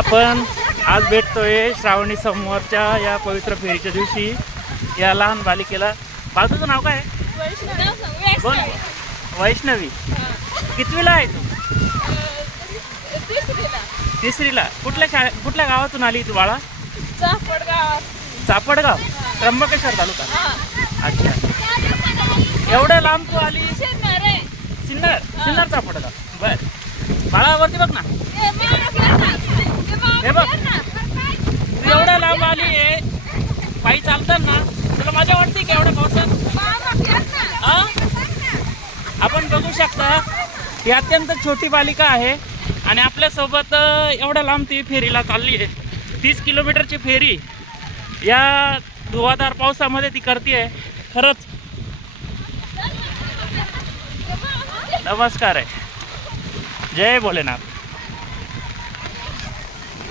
आपण आज भेटतोय श्रावणी समोरच्या या पवित्र फेरीच्या दिवशी या लहान बालिकेला. बाजूचं नाव काय? आहे? बोल. वैष्णवी. कितवीला आहे तू? तिसरीला. कुठल्या शाळे कुठल्या गावातून आली तू बाळा? चापडगाव. त्र्यंबकेश्वर तालुका. अच्छा. एवढ्या लांब तू आली सिन्नर सिन्नर. चापडगाव. बर. बाळा वरती बघ ना हे बघ तू एवढ्या लांब आली आहे. पायी चालतात ना. तुला मजा वाटते का एवढ्या पावसात? आपण बघू शकता ही अत्यंत छोटी बालिका आहे आणि आपल्यासोबत एवढ्या लांब ती फेरीला चालली आहे. तीस किलोमीटरची फेरी या धुवाधार पावसामध्ये ती करते खरंच नमस्कार आहे. जय भोलेनाथ.